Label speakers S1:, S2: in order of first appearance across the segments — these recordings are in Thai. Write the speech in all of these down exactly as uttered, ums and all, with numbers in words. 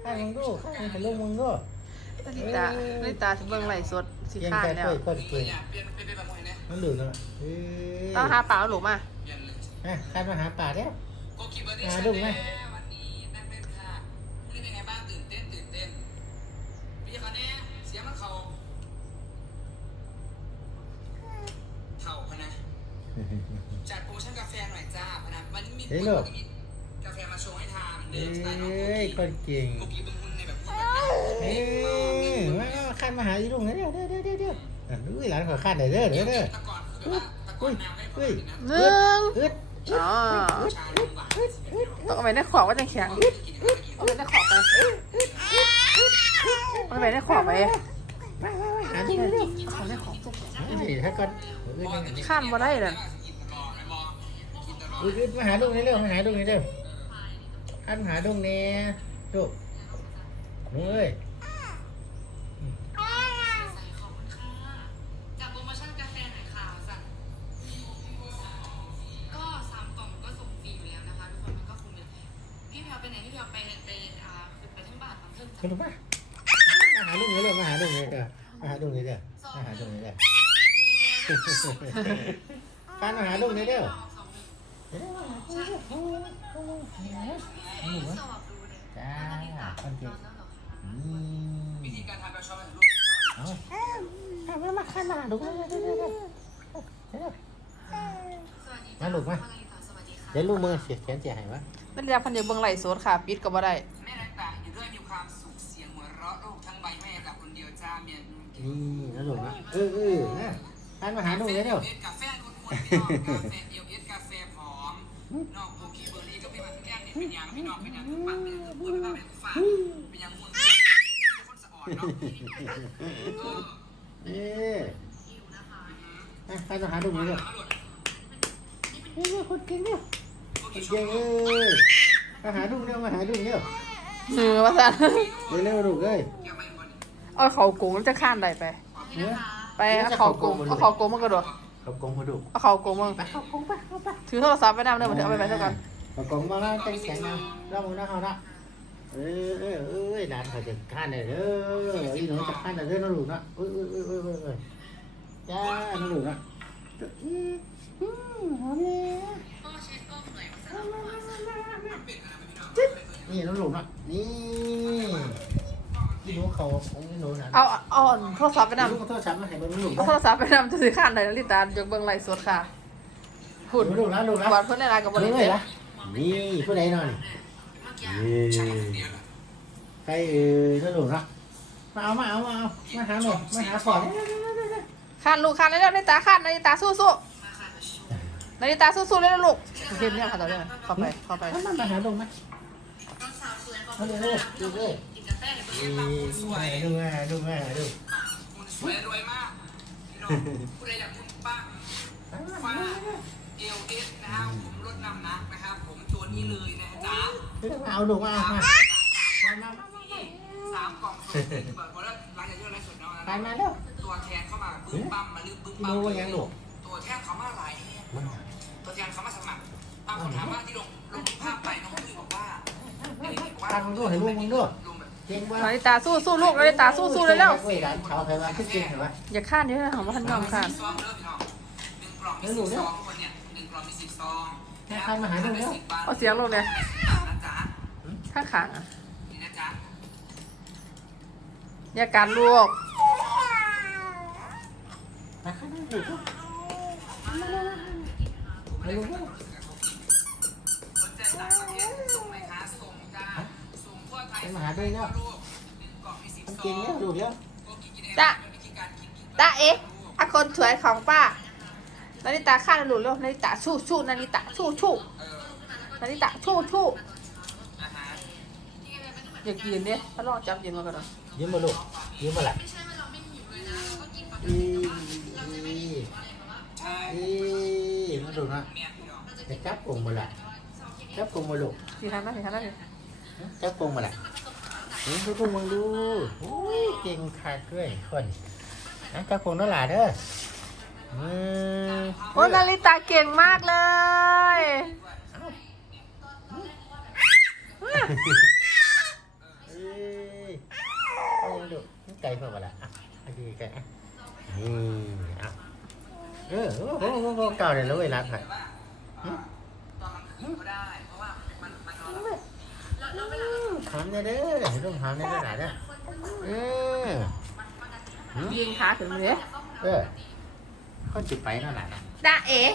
S1: ข้างมึงดูข้างมึงเป็นลูกมึงดู
S2: นาฬิตานาฬิตาถึงเบิ่งไหลสดสิขาดแล้ว
S1: มันดูนะ
S2: ต้องหาป่าหลุมอ่ะ
S1: อ่ะข้ามาหาป่าแล้วหาดูไหม
S3: วันนี้แม่เป็นค่ะนี่เป็นไงบ้างตื่นเต้นตื่นเต้นพี่เขาเนี่ยเสียมันเขาเข่าพนะจัดโปรโมชั่นกาแฟหน่อยจ้าพนะวันนี้มีกาแฟมาโชว์ให้ทานเดิมสไตล์น้องโกกี้
S1: คนเก่ง
S3: โกกี้เป็นคนในแบบ
S1: เฮ้ยมาข้ามาหาอีลุงนะเดี๋ยวเดี๋ยวเดี๋ยวเดี๋ยวดูหลานขอข้าหน่อยเด้อเด้อเด้ออุ้ยอุ้ย
S2: หนึ่ง
S1: อึด
S2: อ๋อต้องเอาไปในขอบว่าจะแข็งเอาไปในขอบไปเอาไปในขอบไป
S1: หาที่ไหนเร็ว
S2: เอาในขอบ
S1: นี่ถ้าก่อน
S2: ข้ามมาได้เลย
S1: อึดอึดมาหาลุงนี่เร็วมาหาลุงนี่เร็วท่านหาลุงเนี่ยดูเฮ้ย
S4: จากโปรโมชั่นกาแฟหน่อยค่ะสั่งก็สามกล่องก็ส่งฟรีอยู่แล้วนะคะทุกคนมันก็คุ้มเลยพี่แพลวไปไหนพี่แพลวไปไปอ่าไปทั้งบ้านทั้งเพิ่ม
S1: คุณรู้ป่ะมาหาลุงนี่เร็วมาหาลุงนี่เด้อมาหาลุงนี่เด้อมาหาลุงนี่เด้อการมาหาลุงนี่เด้อจ้าคนเก่ง
S3: วิธีการทำแบบชอบลูก
S1: เอาทำมามาข้ามาดูกันเร็วมาลูกมาเดี๋ยวลูกมือเสียแขนเสียหายวะ
S2: นาฬิตาพันเดียวเบิ่งไหลสดค่ะปิดก็บ่ได้
S3: แม่ต่างๆอยู่ด้วยมีความสุขเสียงหัวเราะลูกทั้งใบแม่กับคนเดียวจ้าเมีย
S1: นี่นะลูกนะเออเออนะท่านมาหาลุงเลยเร็ว
S3: กาแฟคุณควรพี่น้องกาแฟเอลเอสกาแฟผอมนอกโบกี้เบอร์รี่ก็เป็นมาที่แรกเนี่ยเป็นยางพี่น้องเป็นยางคือปักเป็นคือปวดเป็นผ้าเป็นฝาเป็นยางมุนเป็นคนสะอ่อนเนาะ
S1: เออท่านมาหาลุงเลยเร็วเฮ้ยคนเก่งเร็วคนเก่งเอ้ยมาหาลุงเร็วมาหาลุงเร็ว
S2: เหนือว่าสัน
S1: เร็วลูกเอ้ย
S2: เอาเขาโกงแล้วจะข้ามได้ไป
S1: เนี่ย
S2: ไปเอาเขาโกงเอาเขาโกงมันก็โดด
S1: เขากงมาดู
S2: เอาเขาโกงมัน
S1: ไปเขากงไปเขาไป
S2: ถือโทรศัพท์ไปนำเด้อมาถือเอาไปไปเท่ากัน
S1: เขากงมาแล้วแข็งแข็งนะเรามือนะเขาละเออเออเออหลานเขาจะข้านเลยเด้ออีหนูจะข้านเลยเด้อนะลูกนะเออเออเออเออเออจ้านะลูกนะอืมอืมหอมเลยนี่นะลูกนะนี่อีหนูเขาของอีหนูนะ
S2: เอาเอาโทรศัพท์ไปนำ
S1: ลูกโทรศัพท์มาให้เบิ่งลูก
S2: เอาโทรศัพท์ไปนำจะซื้อข้านได้นาฬิตายกเบิ่งไหลสดค่ะหุ่น
S1: ลูกนะลูกนะ
S2: บอลเพิ่นในร้านกับบริ
S1: เล
S2: เวย ณ
S1: ละนี่ผู้ใดนอนนี่ใครเออนะลูกนะมาเอามาเอามาเอามาหาหน่อยมาหาขอด
S2: ข้านลูกข้านได้แล้วนาฬิตาข้านนาฬิตาสู้ๆนาฬิตาสู้ๆเลยนะลูกเห็นเนี่ยค่ะตอนนี้เข้าไปเข้าไป
S1: เอามาหาลงไหม
S4: น้องสาวสวยบอก
S1: เอาเลยเลยดูเลย
S4: กินกาแฟหรือเปล่า
S1: ดูไงดูไงดูไงดู
S3: คุณสวยรวยมากพี่น้องผู้ใดอยากคุณป้าฟ้าเอลเอสนะครับผมลดน้ำหนักนะครับผมตัวนี้เลยนะจ๊ะ
S1: เอาลูกมาเอามา
S3: สามกล่องส่งเปิดหมดแล้วหลังจากที่เราไลฟ์สดเนาะ
S1: ไปมาเร็ว
S3: ตัวแทนเข้ามาบึ้มปั๊มมาลืมบึ้มปั๊ม
S1: ดูว่ายังลูก
S3: ตัวแทนเขามาหลายตัวแทนเขามาสมัครบางคนถามว่าที่ลงลงภาพไปน้องคุยบอกว่าไม่ได้บอกว่า
S1: ตั้งดูให้ลูกมึงดู
S3: ลงแบบ
S1: เก่งว่า
S2: นาฬิตาสู้สู้ลูกนาฬิตาสู้สู้เลยเร็ว
S1: เว้ยร้านเขาใครว่าขึ้นเก่งเหรอวะ
S2: อย่าข้านเดี๋ยวนะของว่าท่านยอมข้าน
S3: ซองเริ่มพี่น้องหนึ่งกล่องมีสิบซองทุกคนเนี่ยหนึ่งกล่องมีสิบซอง
S2: เอาเสียงลงเลย
S3: นะจ๊ะ
S2: ข้างขาอ่ะ
S3: นี่นะจ๊ะ
S2: อย่าการลูก
S1: มาข้างหน้าลูกมาลูก
S3: สนใจต่างประเทศส่งไหมคะส่งจ้าส่งทั่วไทย
S1: มาหาด้วยเนาะ
S3: ลูกหนึ่งกล่องมีสิบซอง
S1: เก่งเนี่ยลูกเนี่ย
S2: จ้ะตาเอ๊ะอะคนสวยของป้านาฬิตาข้านลูกเร็วนาฬิตาสู้สู้นาฬิตาสู้สู้นาฬิตาสู้สู้อยากยืนเนี่ยถ้าลองจับยืนมาก่อน
S1: ยืมมาลูกยืมมาละ
S4: ไม่ใช่ว่าเราไม่หิวเลยนะเราก็กินปก
S1: อี
S4: ติ
S1: อี
S3: ใช่
S1: อีมาดูนะ
S3: เมียพี่น้อง
S1: จะจับกงมาละจับกงมาลูก
S2: สี่พันนะสี่พันนะ
S1: จับกงมาละเห็นทุกมึงดูโอ้ยเก่งขาดด้วยคนนะจับกงนั่นแหละเด้ออืม
S2: โอ้นาฬิตาเก่งมากเลย
S1: เอ้ไก่เพิ่มมาละอ่ะโอเคไก่อ่ะนี่อ่ะเออโอ้โหโอ้โหเก่าเลยแล้วเวลาถ่าย
S3: ตอนกลางคืนก็ได้เพราะว่ามันมันนอนหลับ
S1: ถามเนี่ยเด้อให้ลุงถามเนี่ยเด้อหลานเด้อเออ
S2: ยิงขาถึงเลย
S1: เออคนจิตไปนั่นแหละนะ
S2: ตาเอ๋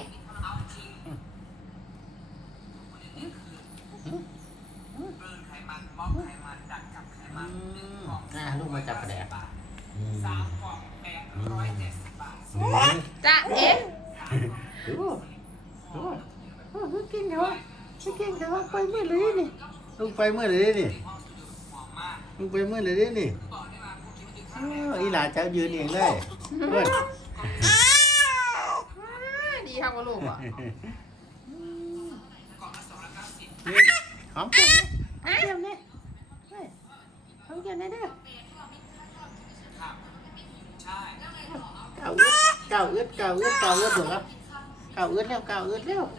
S3: เบิร์นไขมันบล็อกไขมันดักจับไขมันหนึ่งกล่อง
S1: อ่ะลูกมาจับกระแดกอืม
S3: สามกล่องแปดร้อยเจ็ดสิบบาท
S1: อืม
S2: ตาเอ๋
S1: ดูดูโอ้ยกินเหรอกินเหรอไปเมื่อเลยนี่ลูกไปเมื่อเลยนี่
S3: ห้องสตูดิโอหอมมาก
S1: ลูกไปเมื่อเลยนี่
S3: บอกได้ว่าผู้คิดว่าจะ
S1: โอ้อีหลาเจ้ายืนเองเลยเพื่อน
S2: ดีครับว่าลูกอ่ะ
S3: กล่องละสองร้อยเก้าสิบ
S1: นี่หอมเก็บนี่เก็บนี่เฮ้ยหอมเก็บนี่เด้อ
S3: ครับใช่
S1: เก่าเอื้อเก่าเอื้อเก่าเอื้อเก่าเอื้อถูกแล้วเก่าเอื้อแล้วเก่าเอื้อแล้ว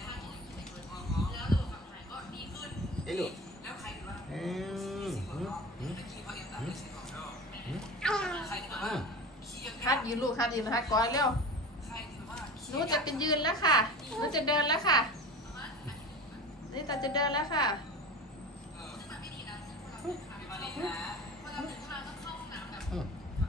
S1: เดี๋ยวลูก
S3: แล้วใครดูว่า
S1: อืมอืมอืม
S3: ตะกี้เขาเอ็นตัดไม่ใช่ของเรา
S1: อืม
S3: ใครที่แบบ
S1: อื
S3: ว่าม เคียง
S2: ฮัดยืนลูกฮัดยืนฮัดก้อยเร็ว
S3: ใครที่แบบว่า
S2: หนูจะเป็นยืนแล้วค่ะหนูจะเดินแล้วค่ะนี่ตาจะเดินแล้วค่ะ
S3: มาลีนะ
S1: อืม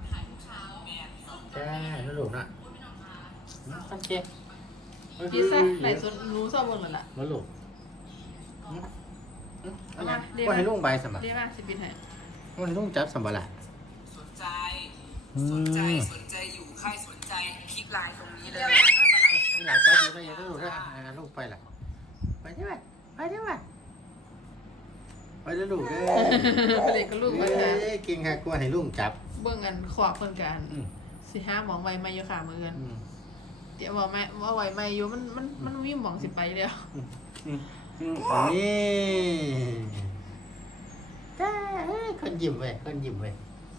S1: จ้าแล้วลูกนะโอเค
S2: ดีไซน์ไหนส่วนรู้ชอบเบิ่งนั่นแหละ
S1: แล้วลูกอืมอืม
S2: เอามาเดี๋ยว
S1: ว่าให้ลุงใบสมัคร
S2: เรียกว่าสิบินให้
S1: ว่าให้ลุงจับสมบัติละ
S3: สนใจ สนใจ สนใจอยู่ใครสนใจคลิกไลน์ตรงนี้เลย
S1: นี่หลานจับอยู่ได้ยังลูกนะอ่าลูกไปละไปใช่ไหมไปใช่ไหมไปเด้อลูกเด้อ
S2: ไปเด็กกับลูกไปค่ะ
S1: เอ้ยกินค่ะกลัวให้ลุงจับ
S2: เบิ่งกันขวบเพิ่นกัน
S1: อืม
S2: สิห้าหมองไวมาอยู่ค่ะมือกัน
S1: อืม
S2: เดี๋ยวบอกแม่ว่าไวมาอยู่มันมันมันมีหมองสิไปแล้ว
S1: อืมอืมนี่จ้าเอ้ยคนยิ้มเว้ยคนยิ้มเว้ย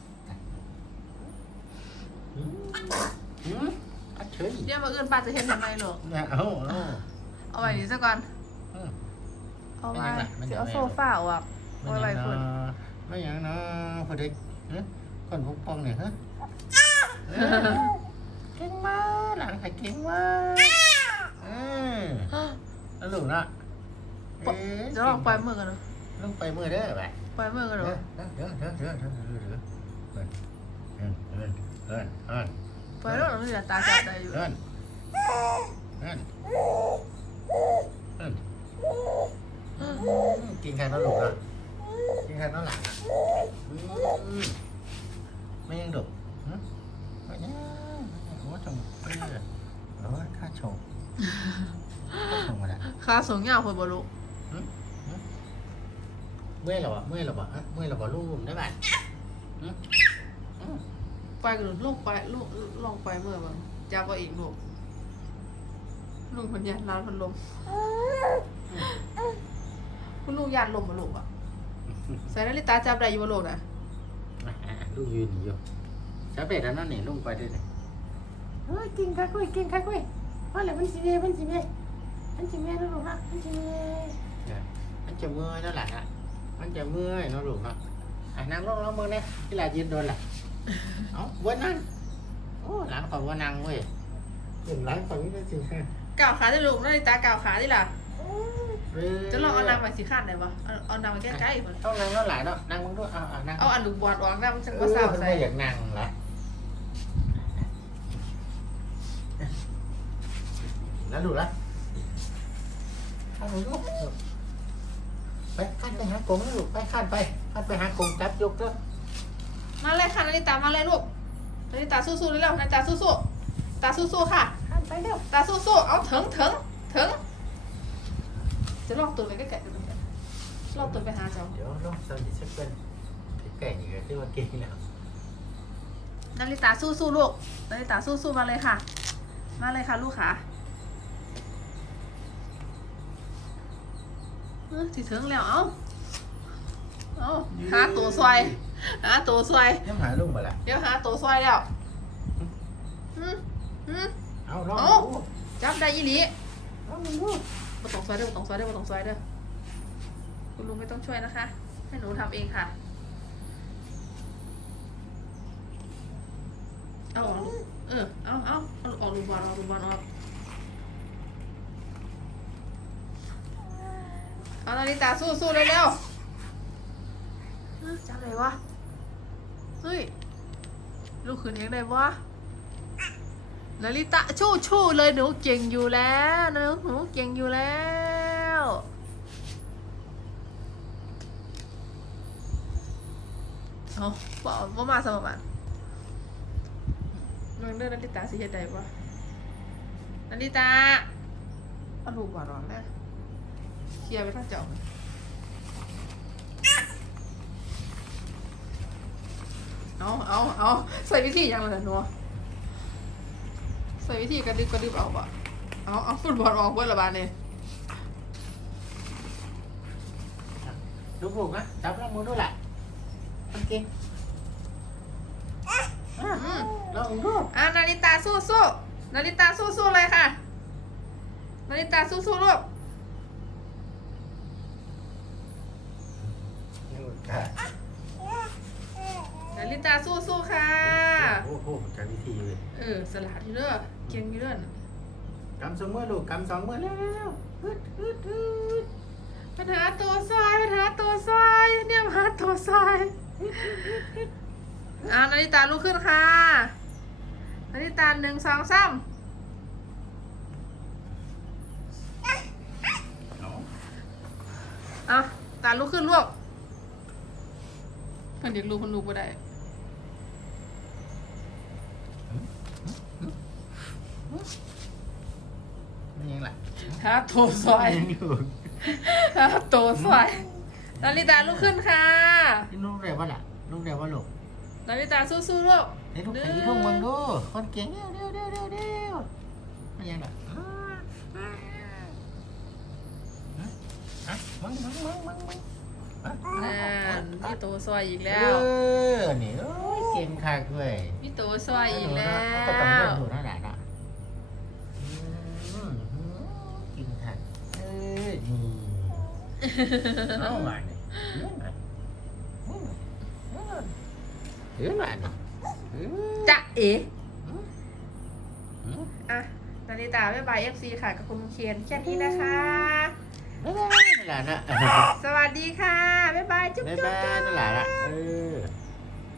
S1: อืมอืมอ่ะเฉย
S2: เดี๋ยวมาอื่นป้าจะเห็นทำไมหรอก
S1: นะเอาเอา
S2: เอาไว้นี่ซะก่อน
S1: อืม
S2: เอาไว้
S1: มันยังไงมันยังไง
S2: จะเอาโซฟาออก
S1: ไม่
S2: ไว้
S1: อ
S2: ไว้
S1: ยัง
S2: คุ
S1: เนา
S2: ณ
S1: ะไม่อยังเนาะพอดีเฮ้ยคนพกป้องเนี่ยฮะเออเก่งมากหลานใครเก่งมากเออแล้วลูกนะเอ๊ะ
S2: จะลองปล่อยมือกันเนาะ
S1: ลงไปมือเด้อไป
S2: ปล่อยมือกัน
S1: เด้
S2: เนาะ
S1: อเด้อเด้อเด้อเด้อเด้อเด้อเด้อเอิ้นเอิ้นเอิ้นเอิ้น
S2: ปล่อยแล้วเราไม่ได้ตาจับได้อยู่
S1: เอิ้นเอิ้นเอิ้นกินแค่นั้นลูกนะกินแค่นั้นหลานอ่ะอืมไม่ยังดุหึไม่ยังโอ้ชมเออโอ้ยข้าชมข้าชมมาแล้ว
S2: ขาสูงยาวคนบ่ลูก
S1: เมื่อยหรอวะเมื่อยหรอวะฮะเมื่อยหรอวะลูกได้ไหมหึหึ
S2: ปล่อยกันลูกปล่อยลูกลองปล่อยมือบ้างจับเอาเองลูกลูกคนยันร้านพันลมคุณลูกยันลมมาลูกอ่ะใส่นาฬิตาจับได้อยู่บ่ลูกนะ
S1: อ่ะอ่ะลูกยืนอยู่จับเด็ดแล้วนั่นนี่ลุงไปด้วยเนี่ยเฮ้ยกินข้าวกุ้ยกินข้าวกุ้ยว่าอะไรมันสิเมมันสิเมมันสิเมนะลูกนะมันสิเมเนี่ยมันจะเมื่อยนั่นแหละนะมันจะเมื่อยนะลูกนะอ่ะนั่งลงแล้วมือเนี่ยที่ลายืนโดนแหละเอ้าวันนั่งโอ้หลังฝั่งวันนั่งเว้ยถึงหลังฝั่งนี้ได้จริงแค่
S2: ก้าวขาได้ลูกนาฬิตาก้าวขาได้ล่ะ
S1: เออ
S2: จะลองเอานางไปสีข้านได้ปะเอาเอานางไปใกล้ๆมัน
S1: ต้องนั่งแล้วหลายเนาะนั่งมึงด้วยเอาเอานั่ง
S2: เอาอันลูกบอลออกได้มันจะ
S1: เอ
S2: มา
S1: อ
S2: สาว
S1: มัน
S2: ใส่
S1: ไม่อยากนั่งละแล้วดูละเอาหนูลูกไปขั้นไปหากงลูกไปขั้นไปขั้นไปหากงจับยกเด้อ
S2: มาเลยค่ะนาฬิตามาเลยลูกนาฬิตาสู้ๆเร็วๆนาฬิตาสู้ๆตาสู้ๆค่ะ
S1: ขั้นไปเร็ว
S2: ตาสู้ๆเอาถึงถึงถึงจะลองตัวไปใกล้ๆดูกันลองตัวไปหาเจ้า
S1: เดี๋ยวลองสวิตช์สักเป็นแก่อยู่ที่ว่าเก่งแล้ว
S2: นาฬิตาสู้ๆลูกนาฬิตาสู้ๆมาเลยค่ะ มาเลยค่ะลูกค่ะเออสิถึงแล้วเอาเอาหาตัวซอยหาตัวซอย
S1: ยังหาลุงมาละ
S2: เดี๋ยวหาตัวซอยแล้วอืมอืม
S1: เอาลอง
S2: เอา
S1: ดู
S2: จับได้ยี่หลี
S1: ลองดู
S2: มาตรงซอยเด้อมาตรงซอยเด้อมาตรงซอยเด้อคุณลุงไม่ต้องช่วยนะคะ ให้หนูทำเองค่ะเอาออกลูกเออเอาเอาเอาออกลูกบอลออกลูกบอลออกเอานาฬิตาสู้สู้เร็วๆเอ้อจับอะไรวะเฮ้ยลูกขืนเองได้วะนาริตะชู้ชู้เลยหนูเก่งอยู่แล้วหนูหนูเก่งอยู่แล้วเอาบ่บ่มาสมบัติน้องเดินนาริตะสิเฮ็ดได้บ่นาริตะเอาลูกบอลออกนะเคลียร์ไปทางเจ้าเอาเอาเอาใส่วิธียังไงล่ะหนูใส่วิธีกระดึบกระดึบเอาปะเอาเอาฟุตบอลออกเพื่อระบาดเนี่ย
S1: ลูกๆนะจับลองมือดูแหละโอเคลองดู
S2: อ่ะนาริตาสู้สู้นาริตาสู้สู้เลยค่ะนาริตาสู้สู้ลูกนาริตาสู้สู้ค่ะ
S1: โอ้โหจับวิธีเลย
S2: เออสลัดที่เด้อเก่งอยู่เด้อก
S1: ำสองมือลูกกำสองมือเร็วๆฮึดฮึดฮึด
S2: ปัญหาตัวซอยปัญหาตัวซอยเนี่ยปัญหาตัวซอยอ่ะนาริตาลุกขึ้นค่ะนาริตาหนึ่งสองสามอ่ะตาลุกขึ้นลูกเพิ่นเด็กลูกเพิ่นลูกบ่ได้
S1: นี่ยังไง
S2: หาตัวซอยหาตัวซอยนาริตาลุกขึ้นค่ะ
S1: นี่ลูกเรียกว่าล่ะลูกเรียกว่าลูก
S2: นาริตาสู้ๆลูก
S1: เฮ้ยลูกไปยี่ทุ่งมึงดูคนเก่งเร็วเร็วเร็วเร็วเร็วนี่ยังไงมึงมึงมึงมึงมึง
S2: นั่นมีตัวซอยอีก
S1: เอ
S2: แล้ว
S1: อนี่โอ้ยเก่งคักเลย
S2: มีตัวซอยอีกแล้
S1: ก็ต้องเล่น
S2: ว
S1: ดูนั่นแหละนะอืมเก่งคักเออนี่เอามาเนี่ยเฮ้ยมาเนี่ย
S2: จะเอ๋อ่ะนาริตาบ๊ายบายเอฟซีค่ะกับคุณเคียนแค่นี้นะคะ
S1: บ๊ายบายนั่นแหละนะ
S2: สวัสดีค่ะ บ๊ายบาย จุ๊บ
S1: บ๊าย
S2: จุ๊บบ
S1: ายนั่นแหละนะเออ